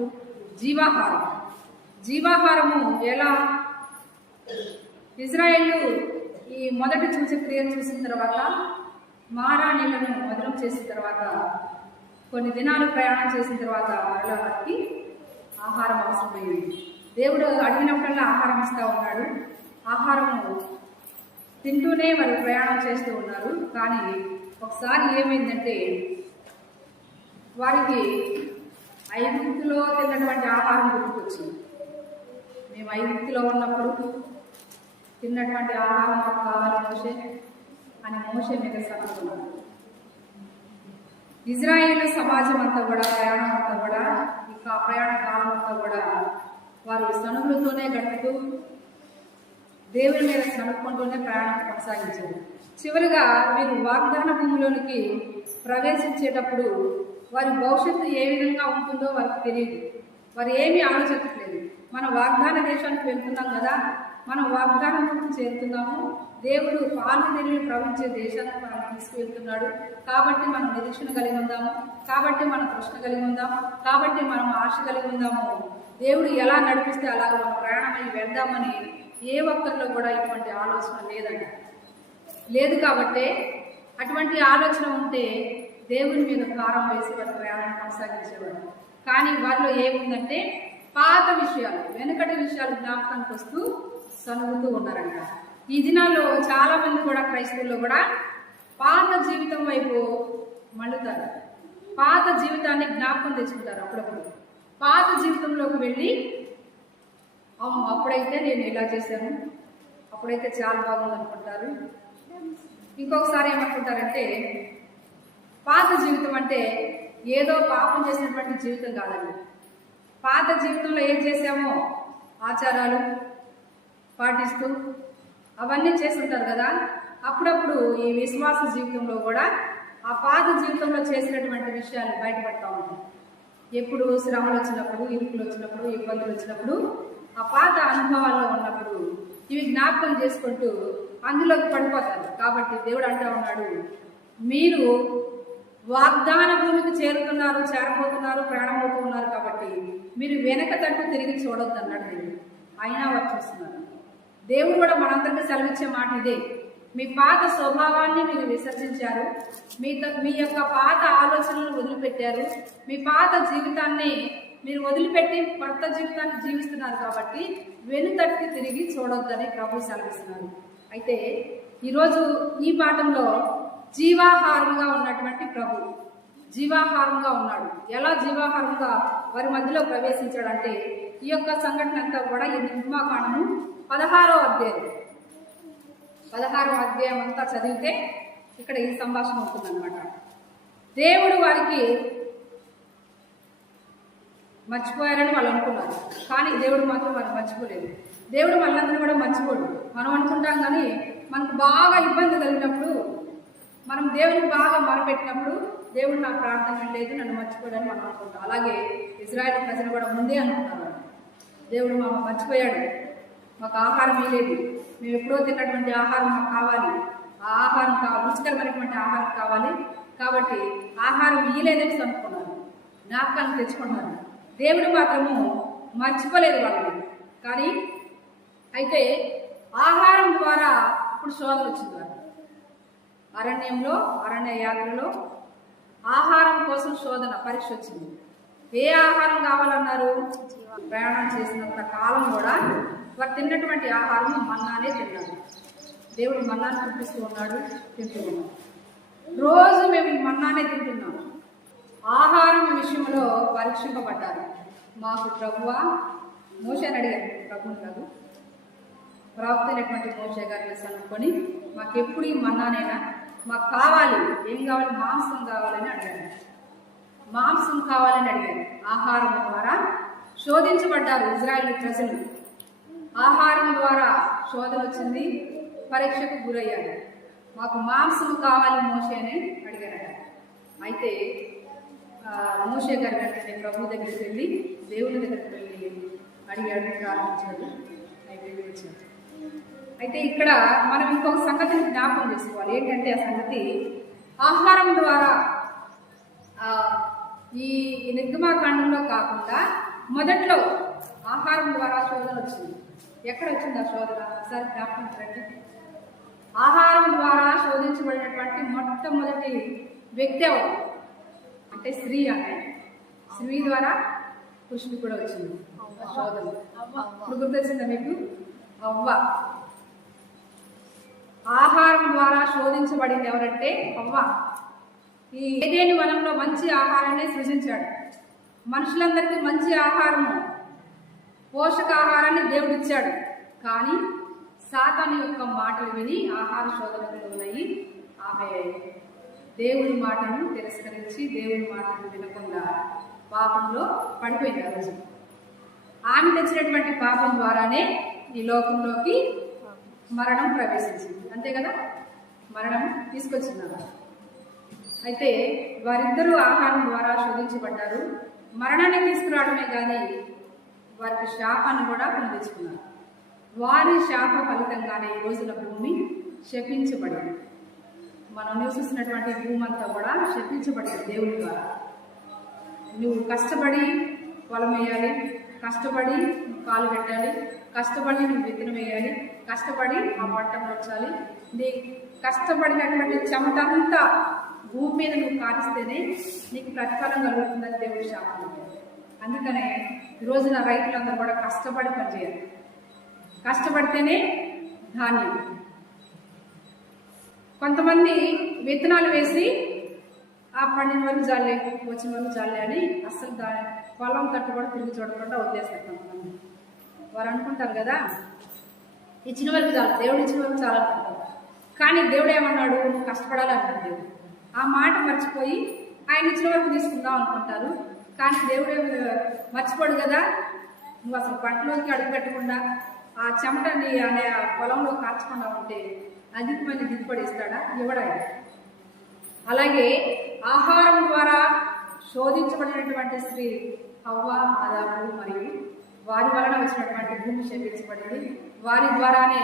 ఇప్పుడు జీవాహారము ఎలా ఇజ్రాయేలు ఈ మొదటి సూచక్రియను చూసిన తర్వాత మారా నీళ్లను మధురం చేసిన తర్వాత కొన్ని దినాలు ప్రయాణం చేసిన తర్వాత మరలా వారికి ఆహారం అవసరమైంది. దేవుడు అడిగినప్పుడల్లా ఆహారం ఇస్తూ ఉన్నాడు. ఆహారము తింటూనే వారు ప్రయాణం చేస్తూ ఉన్నారు. కానీ ఒకసారి ఏమైందంటే వారికి ఐగుప్తులో తిన్నటువంటి ఆహారం గుర్తుకొచ్చింది. మేము ఐగుప్తులో ఉన్నప్పుడు తిన్నటువంటి ఆహారం మాకు కావాలి మోషే అని మోషే మీద సనుకున్నాడు. ఇజ్రాయేల్ సమాజం అంతా కూడా ప్రయాణం అంతా కూడా ఇంకా ప్రయాణ కాలం అంతా కూడా వారు సనుగులతోనే గడుపుతూ దేవుని మీద సనుక్కుంటూనే ప్రయాణం కొనసాగించారు. చివరిగా వీరు వాగ్దాన భూమిలోనికి ప్రవేశించేటప్పుడు వారి భవిష్యత్తు ఏ విధంగా ఉంటుందో వారికి తెలియదు. వారు ఏమీ ఆలోచించట్లేదు. మనం వాగ్దాన దేశానికి వెళ్తున్నాం కదా, మనం వాగ్దానం చేరుతున్నాము, దేవుడు పాలు నీళ్ళు ప్రవహించే దేశానికి మనం తీసుకువెళ్తున్నాడు, కాబట్టి మనం నిరీక్షణ కలిగి ఉందాము, కాబట్టి మనం తృష్ణ కలిగి ఉందాము, కాబట్టి మనం ఆశ కలిగి ఉందాము, దేవుడు ఎలా నడిపిస్తే అలాగ మనం ప్రయాణమై వెళ్దామని ఏ ఒక్కరిలో కూడా ఇటువంటి ఆలోచన లేదు. కాబట్టి అటువంటి ఆలోచన ఉంటే దేవుని మీద భారం వేసి వారి ప్రయాణాన్ని కొనసాగించేవాడు. కానీ వారిలో ఏముందంటే పాత విషయాలు, వెనుకటి విషయాలు జ్ఞాపకానికి వస్తూ సనుగుతూ ఉన్నారంట. ఈ దినాల్లో చాలా మంది కూడా క్రైస్తవుల్లో కూడా పాత జీవితం వైపు మళ్ళుతారు. పాత జీవితాన్ని జ్ఞాపకం తెచ్చుకుంటారు. అప్పుడప్పుడు పాత జీవితంలోకి వెళ్ళి అప్పుడైతే నేను ఇలా చేశాను, అప్పుడైతే చాలా బాగుంది అనుకుంటారు. ఇంకొకసారి ఏమనుకుంటారంటే పాత జీవితం అంటే ఏదో పాపం చేసినటువంటి జీవితం కాదండి. పాత జీవితంలో ఏం చేసామో ఆచారాలు పాటిస్తూ అవన్నీ చేస్తుంటారు కదా, అప్పుడప్పుడు ఈ విశ్వాస జీవితంలో కూడా ఆ పాత జీవితంలో చేసినటువంటి విషయాలు బయటపడతా ఉంటాయి. ఎప్పుడు శ్రమలు వచ్చినప్పుడు, ఇరుకులు వచ్చినప్పుడు, ఇబ్బందులు వచ్చినప్పుడు, ఆ పాత అనుభవాల్లో ఉన్నప్పుడు ఇవి జ్ఞాపకం చేసుకుంటూ అందులోకి పడిపోతారు. కాబట్టి దేవుడు అంటా ఉన్నాడు, మీరు వాగ్దాన భూమికి చేరబోతున్నారు, ప్రయాణమవుతూ ఉన్నారు, కాబట్టి మీరు వెనక తట్టు తిరిగి చూడొద్దు అన్నాడు దేవుడు. అయినా వారు చూస్తున్నారు. దేవుడు కూడా మనందరికీ సెలవిచ్చే మాట ఇదే, మీ పాత స్వభావాన్ని మీరు విసర్జించారు, మీ యొక్క పాత ఆలోచనలను వదిలిపెట్టారు, మీ పాత జీవితాన్ని మీరు వదిలిపెట్టి కొత్త జీవితాన్ని జీవిస్తున్నారు, కాబట్టి వెనుతట్టి తిరిగి చూడొద్దని ప్రభు సెలవిస్తున్నారు. అయితే ఈరోజు ఈ పాఠంలో జీవాహారంగా ఉన్నటువంటి ప్రభు జీవాహారంగా ఉన్నాడు. ఎలా జీవాహారంగా వారి మధ్యలో ప్రవేశించాడంటే ఈ యొక్క సంఘటన అంతా కూడా ఈ నిర్మాకాండము 16వ అధ్యాయం అంతా చదివితే ఇక్కడ ఈ సంభాషణ ఉంటుందన్నమాట. దేవుడు వారికి మర్చిపోయారని వాళ్ళు అనుకున్నారు, కానీ దేవుడు మాత్రం వారు మర్చిపోలేదు. దేవుడు మనందరూ కూడా మర్చిపోడు. మనం అనుకుంటాం, కానీ మనకు బాగా ఇబ్బంది కలిగినప్పుడు, మనం దేవుడికి బాగా మొరపెట్టినప్పుడు దేవుడు నా ప్రార్థన లేదు, నన్ను మర్చిపోయాడని మనం అనుకుంటాం. అలాగే ఇజ్రాయేల్ ప్రజలు కూడా ముందే అనుకున్నారు, దేవుడు మర్చిపోయాడు, మాకు ఆహారం ఇవ్వలేదు, మేము ఎప్పుడో తిన్నటువంటి ఆహారం మాకు కావాలి, ఆ ఆహారం కావాలి, రుచికరమైనటువంటి ఆహారం కావాలి, కాబట్టి ఆహారం ఇవ్వలేదని అనుకున్నారు, జ్ఞాపకాన్ని తెచ్చుకున్నారు. దేవుడు మాత్రము మర్చిపోలేదు వాళ్ళని. కానీ అయితే ఆహారం ద్వారా ఇప్పుడు శోధన వచ్చింది. వారు అరణ్య యాత్రలో ఆహారం కోసం శోధన పరీక్ష వచ్చింది. ఏ ఆహారం కావాలన్నారు? ప్రయాణం చేసినంత కాలం కూడా వారు తిన్నటువంటి ఆహారం మన్నానే తిన్నారు. దేవుడు మన్నాను చూపిస్తూ ఉన్నాడు, తింటూ ఉన్నాడు. రోజు మేము మన్నానే తింటున్నాం. ఆహారం విషయంలో పరీక్షింపబడ్డారు. మాకు ప్రభువా, మోషేని అడిగారు, ప్రభుని కాదు, ప్రవక్త అయినటువంటి మోషే గారిని అనుకొని మాకెప్పుడు ఈ మన్నానైనా మాకు కావాలి, ఏం కావాలి? మాంసం కావాలని అడిగారు. మాంసం కావాలని అడిగారు. ఆహారం ద్వారా శోధించబడ్డారు ఇజ్రాయేల్ ప్రజలు. ఆహారం ద్వారా శోధన వచ్చింది, పరీక్షకు గురయ్యారు. మాకు మాంసం కావాలి మోషే అని అడిగారట. అయితే మోషే గారు వెంటనే ప్రభు దగ్గరికి వెళ్ళి, దేవుని దగ్గరికి వెళ్ళి అడిగాడు, ప్రార్థించాడు, అయిపోయి వచ్చాడు. అయితే ఇక్కడ మనం ఇంకొక సంగతిని జ్ఞాపకం చేసుకోవాలి. ఏంటంటే ఆ సంగతి ఆహారం ద్వారా ఈ నిర్గమాకాండంలో కాకుండా మొదట్లో ఆహారం ద్వారా శోధన వచ్చింది. ఎక్కడ వచ్చింది ఆ శోధన? ఒకసారి జ్ఞాపకించండి. ఆహారం ద్వారా శోధించబడినటువంటి మొట్టమొదటి వ్యక్తి ఎవరు అంటే స్త్రీ. అనే స్త్రీ ద్వారా పురుషుడు కూడా వచ్చింది శోధన. ఇప్పుడు గుర్తొచ్చిందా మీకు? అవ్వ. ఆహారం ద్వారా శోధించబడింది ఎవరంటే అవ్వ. ఈ ఏదేని వనంలో మంచి ఆహారాన్ని సృజించాడు. మనుషులందరికీ మంచి ఆహారము, పోషకాహారాన్ని దేవుడు ఇచ్చాడు. కానీ సాతాను యొక్క మాటలు విని ఆహార శోధనకు లోనయ్యి ఆమె దేవుని మాటను తిరస్కరించి దేవుని మాటను వినకుండా పాపంలో పడిపోయింది. ఆ రోజు ఆమె తెచ్చినటువంటి పాపం ద్వారానే ఈ లోకంలోకి మరణం ప్రవేశించింది. అంతే కదా, మరణం తీసుకొచ్చినారు. అయితే వారిద్దరూ ఆహారం ద్వారా శోధించబడ్డారు. మరణాన్ని తీసుకురావడమే కానీ వారికి శాపాన్ని కూడా పొందించుకున్నారు. వారి శాప ఫలితంగానే ఈ రోజున భూమి శపించబడింది. మనం నివసిస్తున్నటువంటి భూమి అంతా కూడా శపించబడింది దేవుని ద్వారా. నువ్వు కష్టపడి పొలం వేయాలి, కష్టపడి నువ్వు కాలు పెట్టాలి, కష్టపడి నువ్వు విత్తనం వేయాలి, కష్టపడి ఆ పంట వచ్చాలి. నీ కష్టపడినటువంటి చెమటంతా భూమి మీద నువ్వు కారిస్తేనే నీకు ప్రతిఫలం కలుగుతుందని దేవుడి శాపం. అందుకనే ఈ రోజున రైతులందరూ కూడా కష్టపడి పనిచేయాలి. కష్టపడితేనే ధాన్యం. కొంతమంది విత్తనాలు వేసి ఆ పండిన వరకు జాలే, వచ్చిన వరకు జాలే అని అస్సలు దాని పొలం తట్టు కూడా తిరిగి చూడకుండా వదిలేస్తారు కొంతమంది. వారు అనుకుంటారు కదా ఇచ్చిన వరకు చాలు, దేవుడు ఇచ్చిన వరకు చాలా అనుకుంటారు. కానీ దేవుడు ఏమన్నాడు? నువ్వు కష్టపడాలి అన్నాడు దేవుడు. ఆ మాట మర్చిపోయి ఆయన ఇచ్చిన వరకు తీసుకుందాం అనుకుంటారు. కానీ దేవుడే మర్చిపోడు కదా. నువ్వు అసలు పంటలోకి అడుగు పెట్టకుండా ఆ చెమటని అనే పొలంలో కార్చకుండా ఉంటే అధికమైన దిగుబడి ఇస్తాడా? ఇవ్వడా? అలాగే ఆహారం ద్వారా శోధించబడినటువంటి స్త్రీ హవ్వ, ఆదాము మరియు వారి వలన వచ్చినటువంటి భూమి శపించబడింది. వారి ద్వారానే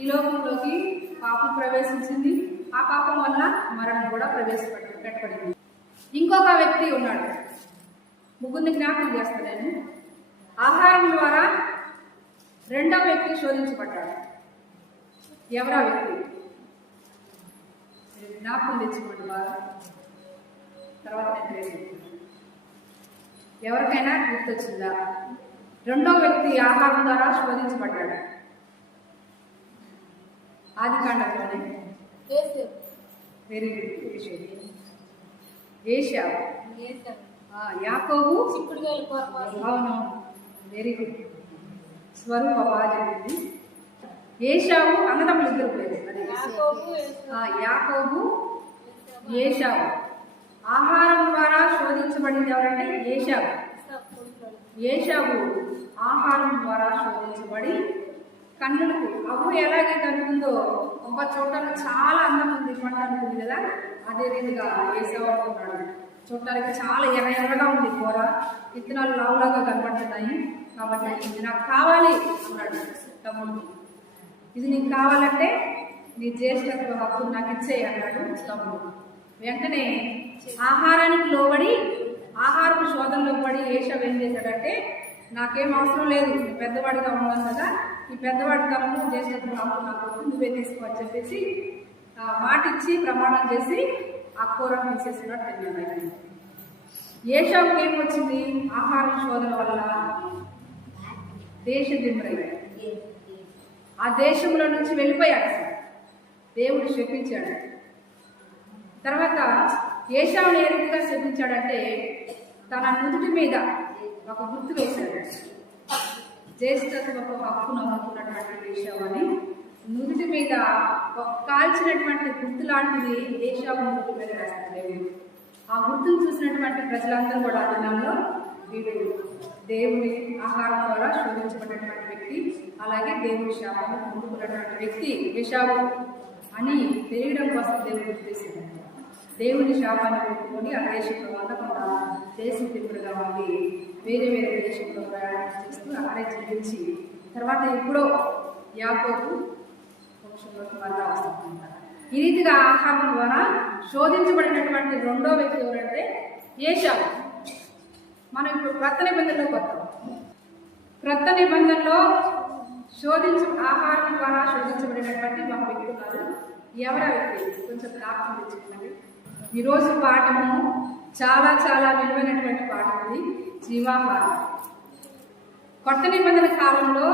ఈ లోకంలోకి పాపం ప్రవేశించింది. ఆ పాపం వల్ల మరణం కూడా ప్రవేశపెట్టబడింది. ఇంకొక వ్యక్తి ఉన్నాడు, ముగ్గురిని జ్ఞాపకం చేస్తాను నేను. ఆహారం ద్వారా రెండవ వ్యక్తి శోధించబడ్డాడు. ఎవరా వ్యక్తి? జ్ఞాపకం తెచ్చుకోండి బాగా, తర్వాత ఎవరికైనా గుర్తొచ్చిందా? రెండవ వ్యక్తి ఆహారం ద్వారా శోధించబడ్డాడు. ఆదికాండంలోనే. Very good. ఏశావు. యాకోబు. అవునవును, వెరీ గుడ్. స్వరూప బాగా చెప్పింది. ఏశావు అన్నదమ్ములు ఇద్దరు పేరు. యాకోబు, ఏశావు. ఆహారం ద్వారా శోధించబడింది ఎవరంటే ఏశావు. ఏశావు ఆహారం ద్వారా శోధించబడి కన్నులకు అవ్వ ఎలాగైతే అనుకుందో ఒక చూడటానికి చాలా అందం ఉంది, పంట అనుకుంది కదా, అదే రీతిగా ఏశావు అనుకున్నాడు. చూడటానికి చాలా ఎర్రగా ఉంది కూర, విత్తనాలు లావులాగా కనబడుతున్నాయి. కాబట్టి ఇది నాకు కావాలి అన్నాడు తమ్ముడు. ఇది నీకు కావాలంటే నీ జ్యేష్ఠత్వ హక్కు నాకు ఇచ్చేయి అన్నాడు తమ్ముడు. వెంటనే ఆహారానికి లోబడి, ఆహారం శోధనలో పడి ఏశావు ఏం చేశాడంటే, నాకేం అవసరం లేదు, పెద్దవాడిగా ఉన్నాను కదా, ఈ పెద్దవాడి తమ్ముడు జ్యేష్ఠత్వ హక్కు నాకు నువ్వే తీసుకోవని చెప్పేసి మాట ఇచ్చి ప్రమాణం చేసి ఆ కూరను తీసేసినట్టు తిన్నాడు. ఏశావుకి ఏం వచ్చింది? ఆహారం శోధన వల్ల దేశ దిమ్మరయ్యాడు. ఆ దేశంలో నుంచి వెళ్ళిపోయాడు. దేవుడు శపించాడు. తర్వాత ఏశావుని ఏ రీతిగా శపించాడంటే, తన నుదుటి మీద ఒక గుర్తు వేశాడు. జ్యేష్ఠత్వపు హక్కును అమ్ముకున్నటువంటి ఏశావు అని నుదుటి మీద ఒక కాల్చినటువంటి గుర్తు లాంటిది ఏశావు నుదుటి మీద వేస్తాడు దేవుడు. ఆ గుర్తును చూసినటువంటి ప్రజలందరూ కూడా ఆ దినాల్లో వీడు దేవుని ఆహారం ద్వారా శోధించబడినటువంటి వ్యక్తి, అలాగే దేవుని శాపాన్ని పొందుకున్నటువంటి వ్యక్తి ఏశావు అని తెలియడం కోసం దేవుడు గుర్తించాడు. దేవుని శాపాన్ని పొందుకొని ఆ దేశంలో ఉండకుండా దేశం తిప్పుడుగా ఉండి వేరే వేరే దేశంలో ప్రయాణం చేస్తూ అక్కడే జీవించి తర్వాత ఎప్పుడో యాకోబు వంశంలోకి మరలా వస్తుంటారు. ఈ రీతిగా ఆహారం ద్వారా శోధించబడినటువంటి రెండో వ్యక్తి ఎవరంటే ఏశావు. మనం ఇప్పుడు క్రొత్త నిబంధనలోకి వస్తాం. క్రొత్త నిబంధనలో ఆహారం ద్వారా శోధించబడినటువంటి ఒక వ్యక్తి ఉన్నారు. ఎవరా వ్యక్తి? కొంచెం జ్ఞాపకం తెచ్చుకున్నది. ఈరోజు పాఠము చాలా చాలా విలువైనటువంటి పాఠం. ఇది జీవాహారం. కొత్త నిబంధన కాలంలో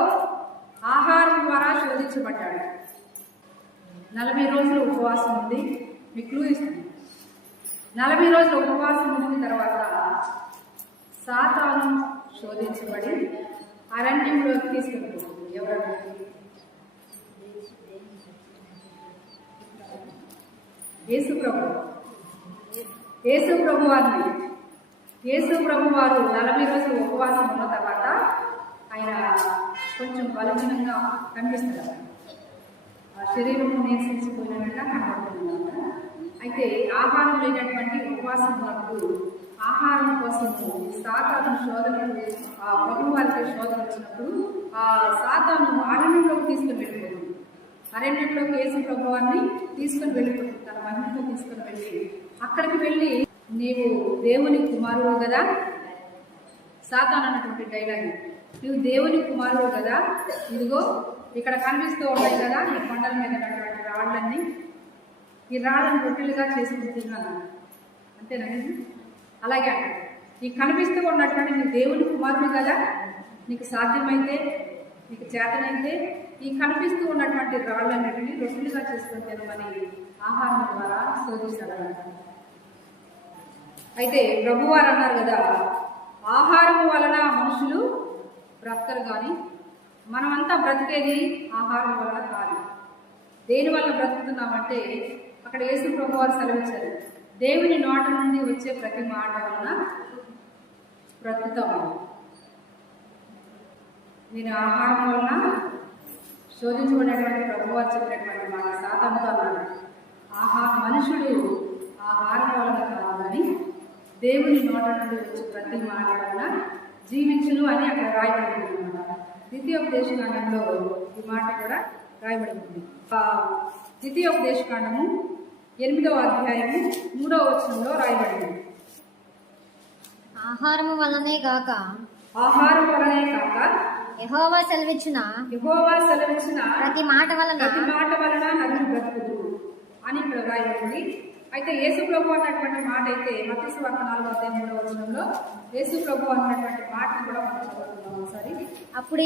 ఆహారం ద్వారా శోధించబడ్డాడు. 40 రోజులు ఉపవాసం ఉంది. మీకు క్లూ ఇస్తుంది. 40 రోజులు ఉపవాసం ఉండిన తర్వాత సాతాను శోధించబడి అరణ్యంలోకి తీసుకెళ్ళిపోతుంది. ఎవరంటే యేసు ప్రభు వారిని. యేసు ప్రభు వారు 40 రోజులు ఉపవాసం ఉన్న తర్వాత ఆయన కొంచెం బలహీనంగా కనిపిస్తారు. శరీరము నీరసించిపోయినట్టుగా కనబడుతుంది. అయితే ఆహారం లేనటువంటి ఉపవాసం ఉన్నప్పుడు ఆహారం కోసం సాతాను శోధనలు ప్రభు వారికి శోధన వచ్చినప్పుడు ఆ సాతాను అరణ్యంలోకి తీసుకుని వెళ్ళిపోతుంది. అరణ్యంలోకి యేసు ప్రభు వారిని తీసుకుని వెళ్ళిపోతుంది. తన మహిమతో తీసుకుని వెళ్ళి అక్కడికి వెళ్ళి, నీవు దేవుని కుమారుడు కదా, సాతాను అన్నటువంటి డైలాగ్, నువ్వు దేవుని కుమారుడు కదా, ఇదిగో ఇక్కడ కనిపిస్తూ ఉన్నాయి కదా ఈ కొండల మీద ఉన్నటువంటి రాళ్ళన్నీ, ఈ రాళ్ళని రొట్టెలుగా చేసుకుని తిన్నాను. అంతేనండి. అలాగే అంటారు, ఈ కనిపిస్తూ ఉన్నటువంటి నీ దేవుని కుమారుడు కదా, నీకు సాధ్యమైతే, నీకు చేతనైతే ఈ కనిపిస్తూ ఉన్నటువంటి రాళ్ళన్నిటినీ రొట్టెలుగా చేసుకుని తినమని ఆహారం ద్వారా శోధిస్తాడన్నమాట. అయితే ప్రభువారు అన్నారు కదా, ఆహారం వలన మనుషులు బ్రతకరు, కానీ మనమంతా బ్రతికేది ఆహారం వలన కాదు. దేని వల్ల బ్రతుకుతున్నామంటే అక్కడ యేసు ప్రభు వారు సెలవిచ్చారు, దేవుని నోట నుండి వచ్చే ప్రతి మాట వలన బ్రతుకుతాము. నేను ఆహారం వలన శోధించబడినటువంటి ప్రభు వారు చెప్పినటువంటి మాట సాతానుతో అన్నాడు, మనుషుడు ఆహారం వలన కాదు కానీ దేవుని నోట నుండి వచ్చే ప్రతి మాట వలన జీవించును అని అక్కడ రాయబడి ఉంది. ద్వితీయోపదేశకాండంలో ఈ మాట కూడా రాయబడి ఉంది. ద్వితీయోపదేశకాండము 8వ అధ్యాయము 3వ వచనంలో రాయబడింది, ఆహారము వలనే కాక యెహోవా సెలవిచ్చిన ప్రతి మాట వలన నరులు బ్రతుకుదు అని ఇక్కడ రాయబడింది. అయితే యేసు ప్రభు అన్నటువంటి మాట అయితే మత్తయి సువార్త 4వ అధ్యాయం 3వ వచనంలో యేసు ప్రభు అన్నటువంటి మాటను కూడా మనం చదువుతున్నాం ఒకసారి. అప్పుడు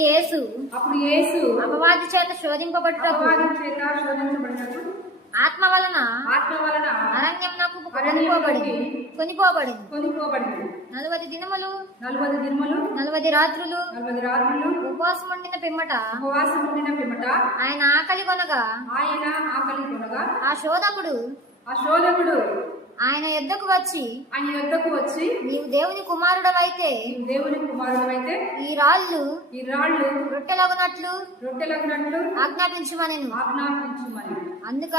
యేసు అపవాది చేత శోధించబడినప్పుడు ఆత్మ వలన అరణ్యమునకు కొనిపోబడింది. 40 దినములు 40 రాత్రులు ఉపవాసం ఉండిన పిమ్మట ఆయన ఆకలి కొనగా ఆ శోధకుడు ఆయన యొద్దకు వచ్చి నీవు దేవుని కుమారుడవైతే ఈ రాళ్ళు రొట్టెలగునట్లు ఆజ్ఞాపించుమనెను. అందుకు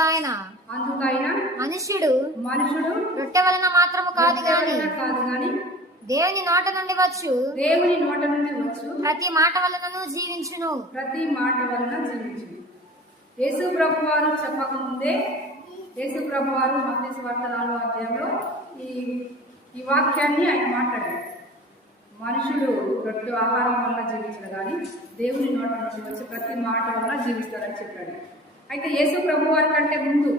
ఆయన మనుష్యుడు రొట్టె వలన మాత్రము కాదు గాని దేవుని నోట నుండి వచ్చు ప్రతి మాట వలనను జీవించును. యేసు ప్రభు వారు చెప్పకముందే యేసు ప్రభు వారు మత్తయి సువార్త 4వ అధ్యాయంలో ఈ వాక్యాన్ని ఆయన మాట్లాడారు. మనుషుడు రొట్టె ఆహారం వల్ల జీవించడు కానీ దేవుని నోట నుంచి వచ్చి ప్రతి మాట వల్ల జీవిస్తారని చెప్పాడు. అయితే యేసు ప్రభు వారి కంటే ముందు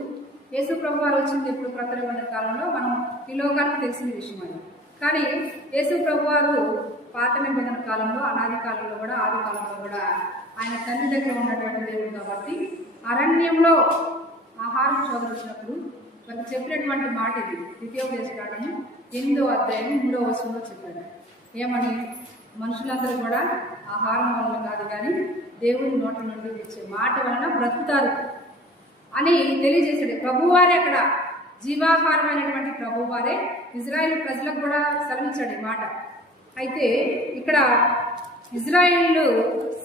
యేసు ప్రభు వారు వచ్చింది ఎప్పుడు? క్రొత్త నిబంధన కాలంలో మనం ఈ లోకానికి తెలిసిన విషయం అది. కానీ యేసు ప్రభు వారు పాత నిబంధన కాలంలో, అనాది కాలంలో కూడా, ఆది కాలంలో కూడా ఆయన తండ్రి దగ్గర ఉన్నటువంటి దేవుడు కాబట్టి అరణ్యంలో ఆహారం శోధన వచ్చినప్పుడు మనకు చెప్పినటువంటి మాట ఇది. ద్వితీయోపదేశకాండము 8వ అధ్యాయం 3వ వచనంలో చెప్పాడు. ఏమని? మనుషులందరూ కూడా ఆహారం వలన కాదు కానీ దేవుని నోట నుండి వచ్చే మాట వలన బ్రతుకుతారు అని తెలియజేశాడు. ప్రభువారే అక్కడ జీవాహారమైనటువంటి ప్రభువారే ఇజ్రాయేల్ ప్రజలకు కూడా సెలవిచ్చాడు ఈ మాట. అయితే ఇక్కడ ఇజ్రాయేలు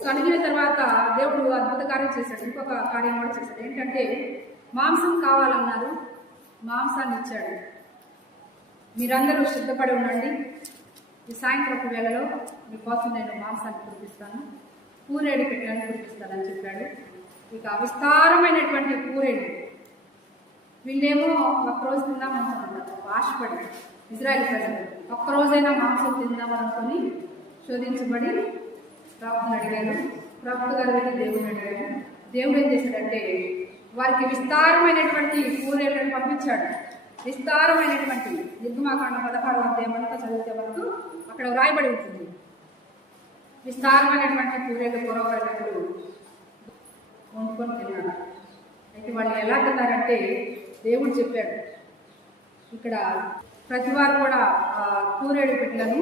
కనిగిన తర్వాత దేవుడు అద్భుత కార్యం చేశాడు. ఇంకొక కార్యం కూడా చేశాడు. ఏంటంటే మాంసం కావాలన్నారు, మాంసాన్ని ఇచ్చాడు. మీరందరూ సిద్ధపడి ఉండండి, ఈ సాయంత్రపు వేళలో మీకోసం నేను మాంసాన్ని కురిపిస్తాను, పూరేడు పెట్టాలని కురిపిస్తానని చెప్పాడు. ఇక విస్తారమైనటువంటి పూరేడు. వీళ్ళేమో ఒక రోజు తిందామనుకున్నారు, ఆశపడి ఇజ్రాయేల్ ప్రజలు. ఒక్కరోజైనా మాంసం తిందామనుకొని శోధించబడి ప్రవక్తను అడిగాను. ప్రవక్త గారు వెళ్ళి దేవుడిని అడిగాను. దేవుడు ఏం చేశాడంటే వారికి విస్తారమైనటువంటి కూరేళ్ళని పంపించాడు. విస్తారమైనటువంటి నిర్గమాకాండ 16వ అధ్యాయం అంతా చదివితే వరకు అక్కడ వ్రాయబడి ఉంటుంది. విస్తారమైనటువంటి కూరేళ్ళు పూర్వపడినప్పుడు వండుకొని తిన్నాడు. అయితే వాళ్ళు ఎలా తిన్నారంటే దేవుడు చెప్పాడు, ఇక్కడ ప్రతి వారు కూడా ఆ కూరేడు బిడ్డలను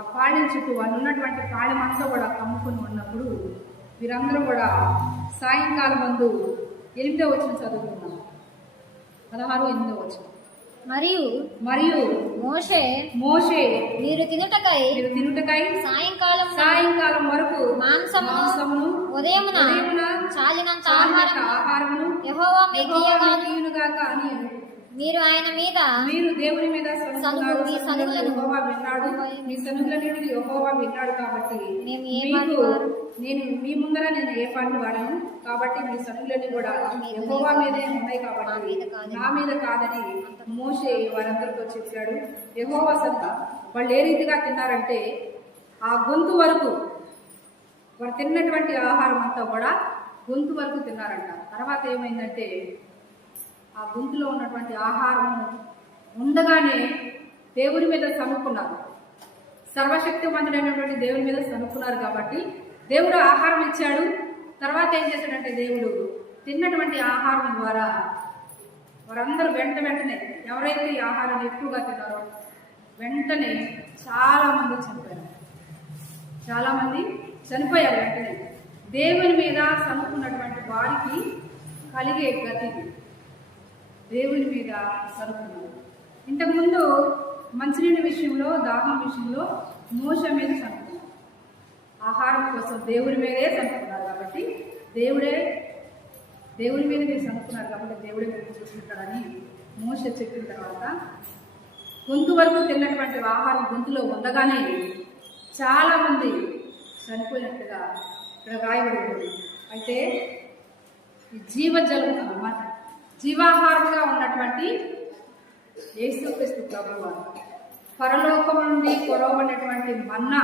ఆ పాళెం చుట్టూ వాళ్ళు ఉన్నటువంటి పాళెం అంతా కూడా కమ్ముకొని ఉన్నప్పుడు వీరందరూ కూడా సాయంకాలం ముందు 8వ వచనం చదువుకున్నాం. 16, 8వ వచనం. మరియు మోషే మీరు తినుటకై సాయంకాలం వరకు మాంసమును ఉదయమున చాలినంత ఆహారమును యెహోవా మీకు ఇయ్యగాక అని మీరు ఆయన మీద మీరు దేవుని మీద మీ సనుగులను యెహోవా విన్నాడు, మీ సనుగులన్నిటిని యెహోవా విన్నాడు. కాబట్టి నేను మీ ముందర నేను ఏ పాటలు వాడను, కాబట్టి మీ సనుగులన్నీ కూడా యెహోవా మీదే ఉన్నాయి, కాబట్టి నా మీద కాదని మోషే వారందరితో చెప్పాడు. యెహోవా సత్త వాళ్ళు ఏ రీతిగా తిన్నారంటే ఆ గొంతు వరకు వారు తిన్నటువంటి ఆహారం అంతా కూడా గొంతు వరకు తిన్నారంట. తర్వాత ఏమైందంటే ఆ గొంతులో ఉన్నటువంటి ఆహారం ఉండగానే దేవుని మీద సనుక్కున్నారు. సర్వశక్తివంతుడైనటువంటి దేవుని మీద సనుక్కున్నారు. కాబట్టి దేవుడు ఆహారం ఇచ్చాడు. తర్వాత ఏం చేశాడంటే దేవుడు తిన్నటువంటి ఆహారం ద్వారా వారందరూ వెంటనే ఎవరైతే ఈ ఆహారాన్ని ఎక్కువగా తిన్నారో వెంటనే చాలా మంది చనిపోయారు. వెంటనే దేవుని మీద సనుక్కున్నటువంటి వారికి కలిగే గతి దేవుని మీద సనుక్కున్నారు. ఇంతకుముందు మంచినీళ్ళ విషయంలో, దాహం విషయంలో మోషే మీద సనుక్కున్నారు. ఆహారం కోసం దేవుని మీదే సనుక్కున్నారు. కాబట్టి దేవుని మీద మీరు సనుక్కున్నారు కాబట్టి దేవుడే మీరు చూసుకుంటాడని మోషే చెప్పిన తర్వాత గొంతు వరకు తిన్నటువంటి ఆహారం గొంతులో ఉండగానే చాలా మంది చనిపోయినట్టుగా ఇక్కడ వ్రాయబడి ఉంది. అయితే ఈ జీవజలం అన్నమాట, జీవాహారంగా ఉన్నటువంటి యేసుక్రీస్తు ప్రభువారు పరలోకం నుండి కొరవబడినటువంటి మన్నా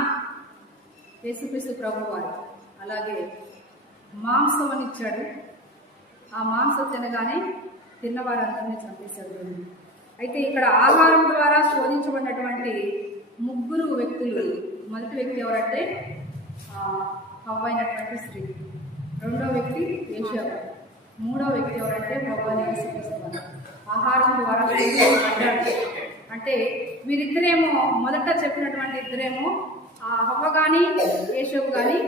యేసుక్రీస్తు ప్రభువారు అలాగే మాంసం అని ఇచ్చాడు. ఆ మాంసం తినగానే తిన్నవారందరినీ చంపేశాడు. అయితే ఇక్కడ ఆహారం ద్వారా శోధించబడినటువంటి 3 వ్యక్తులు. మొదటి వ్యక్తి ఎవరంటే హవ్వ అయినటువంటి స్త్రీ, రెండో వ్యక్తి యేషోవా, మూడో వ్యక్తి ఎవరంటే ప్రభువైన యేసుక్రీస్తు. ఆహారం ద్వారా శోధించబడ్డాడు. అంటే వీరిద్దరేమో మొదట చెప్పినటువంటి ఇద్దరేమో హవ్వ కానీ యేషోవా కానీ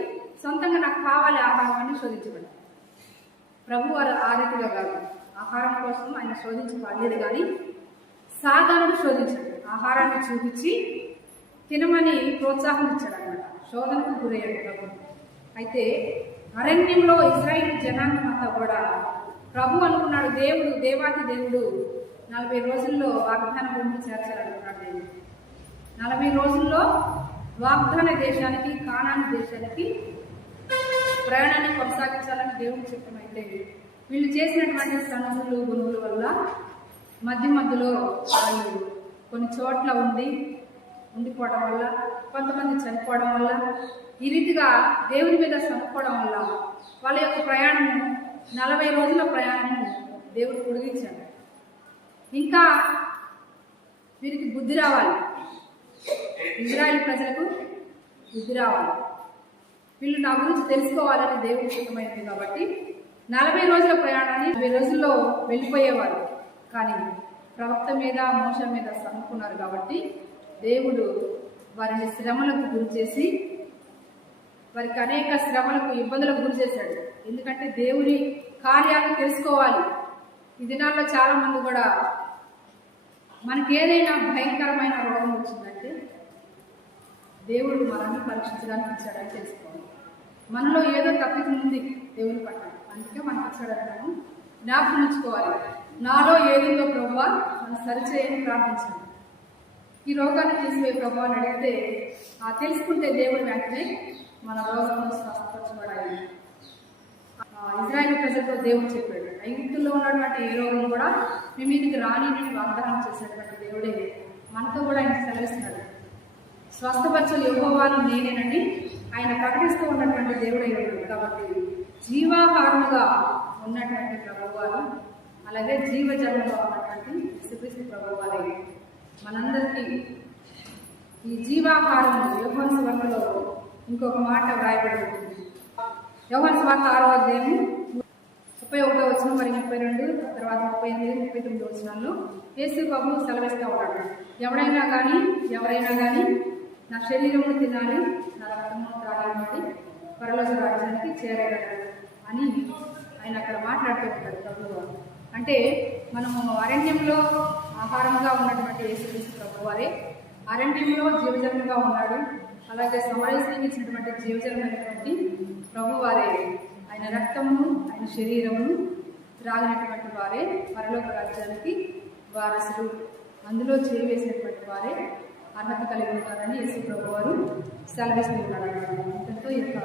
సొంతంగా నాకు కావాలి ఆహారం అని శోధించబడ్డాడు. ప్రభు వారు ఆ రీతిగా కాదు, ఆహారం కోసం ఆయన శోధించబడలేదు, కానీ సాధారణ శోధించాడు. ఆహారాన్ని చూపించి తినమని ప్రోత్సాహం ఇచ్చాడు అన్నమాట. శోధనకు గురయ్యాడు ప్రభు. అయితే అరణ్యంలో ఇజ్రాయిల్ జనాంగం అంతా కూడా ప్రభు అనుకున్నాడు, దేవాతి దేవుడు 40 రోజుల్లో వాగ్దాన భూమికి చేర్చాలనుకున్నాడు. దేవుడు 40 రోజుల్లో వాగ్దాన దేశానికి, కానాను దేశానికి ప్రయాణాన్ని కొనసాగించాలని దేవుడు చెప్పమైతే వీళ్ళు చేసినటువంటి సనుగులు గునుగుల వల్ల మధ్యలో వాళ్ళు కొన్ని చోట్ల ఉండిపోవడం వల్ల, కొంతమంది చనిపోవడం వల్ల, ఈ రీతిగా దేవుని మీద సనుక్కోవడం వల్ల వాళ్ళ యొక్క ప్రయాణము 40 రోజుల ప్రయాణము దేవుడు పొడిగించాడు. ఇంకా వీరికి బుద్ధి రావాలి, ఇజ్రాయిల్ ప్రజలకు బుద్ధి రావాలి, వీళ్ళు నా గురించి తెలుసుకోవాలని దేవుడు సిద్ధమైంది. కాబట్టి 40 రోజుల ప్రయాణాన్ని 40 రోజుల్లో వెళ్ళిపోయేవారు. కానీ ప్రవక్త మీద, మోషే మీద సనుక్కున్నారు కాబట్టి దేవుడు వారిని శ్రమలకు గురి చేసి, వారికి అనేక శ్రమలకు, ఇబ్బందులకు గురి చేశాడు. ఎందుకంటే దేవుని కార్యాలు తెలుసుకోవాలి. ఈ దినాల్లో చాలా మంది కూడా మనకి ఏదైనా భయంకరమైన రోగం వచ్చిందంటే దేవుడు మనల్ని పరీక్షించడానికి ఇచ్చాడని తెలుసుకోవాలి. మనలో ఏదో తప్పిక ఉంది దేవుని పట్ల, అందుకే మనకి ఇచ్చాడని జ్ఞాపకం ఉంచుకోవాలి. నాలో ఏదో ప్రభువా మనం సరిచేయని ప్రార్థించాలి. ఈ రోగాన్ని తీసివే ప్రభు అని అడిగితే తెలుసుకుంటే దేవుడు వెంటనే మన రోగంలో స్వస్థపరచబడాలి. ఇజ్రాయిల్ ప్రజలతో దేవుడు చెప్పాడు, ఐగుప్తుల్లో ఉన్నటువంటి ఏ రోగం కూడా మీ మీదకి రాని వాగ్దానం చేసేటువంటి దేవుడే మనతో కూడా ఆయన సెలవిస్తున్నాడు. స్వస్థపరచు యెహోవాను నేనేనని ఆయన ప్రకటిస్తూ ఉన్నటువంటి దేవుడై ఉన్నాడు. కాబట్టి జీవాహారముగా ఉన్నటువంటి ప్రభువారు, అలాగే జీవజలంగా ఉన్నటువంటి యేసుక్రీస్తు ప్రభువారే మనందరికీ ఈ జీవాహారము. యోహాను సువార్తలో ఇంకొక మాట వ్రాయబడి ఉంటుంది. యోహాను సువార్త 6వ అధ్యాయము 31వ వచనం, మరి 32, తర్వాత 38, 39 వచనాల్లో యేసు ప్రభువు సెలవిస్తూ ఉన్నాడు. ఎవరైనా కానీ నా శరీరమును తినాలి, నా రక్తమును త్రాగాలి, పరలోక రాజ్యానికి చేరగలరు అని ఆయన అక్కడ మాట్లాడుతూ ఉంటాడు ప్రభువు. అంటే మనము అరణ్యంలో ఆహారంగా ఉన్నటువంటి యేసుక్రీస్తు ప్రభువారే అరణ్యంలో జీవజలంగా ఉన్నాడు. అలాగే సమరస్సుకి ఇచ్చినటువంటి జీవజలమైనటువంటి ప్రభువారే ఆయన రక్తమును, ఆయన శరీరమును త్రాగినటువంటి వారే పరలోక రాజ్యానికి వారసులు, అందులో చేవేసినటువంటి వారే అర్హత కలిగి ఉంటారని యేసు ప్రభువారు సెలవిస్తూ ఉన్నాడు. ఇంతతో ఈ యొక్క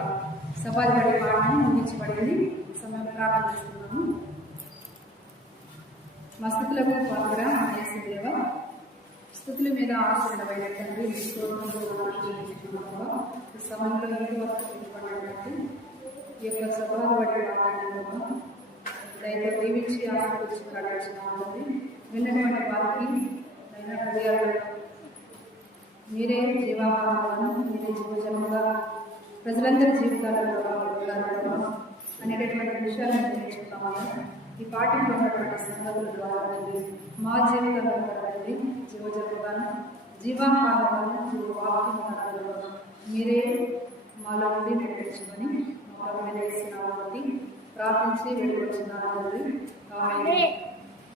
సభాధిపడి పాఠం ముగించబడింది. సమయం ప్రారంభం చేస్తున్నాము. మా స్థుతులకు పాల్గొన మా యేసు దేవ, స్థుతుల మీద ఆశ్రయమైన తండ్రి, ఈ సమయంలో ఇంతవరకు పిలుపడినటువంటి ఈ యొక్క సభాధిపడి పాఠంలో దయతో దీవించి ఆశీర్వదించి కాడాల్సిన విన్నటువంటి వారికి అయినా హృదయాలు మీరే జీవాహారాలను, మీరే జీవజలముగా ప్రజలందరి జీవితాలలో అనేటటువంటి విషయాలను నేర్చుకుంటామని ఈ పాఠంలో ఉన్నటువంటి సంగతుల ద్వారా మా జీవితంలో జీవజలముగాను, జీవాహారాలను, జీవవాక్యములను మీరే మాలో నుండి నడిపించుకొని మాకు వినేసిన ప్రార్థించి వెళ్ళి వచ్చిన